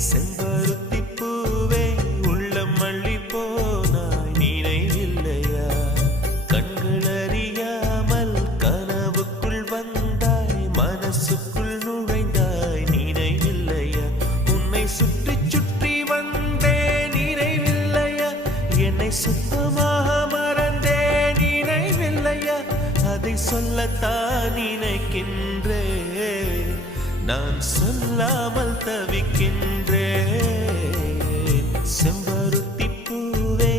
செம்பருத்தி பூவே உள்ளம் மல்லி போனாய் நினைவில்லையா கண்கள் அறியாமல் கனவுக்குள் வந்தாய் மனசுக்குள் நுழைந்தாய் நினைவில்லையா உன்னை சுற்றி சுற்றி வந்தே நினைவில்லையா என்னை சுத்தமாக மறந்தே நினைவில்லையா அதை சொல்லத்தான் நினைக்கின்றேன் நான் சொல்லாமல் தவிக்கின்றேன் செம்பருத்தி பூவே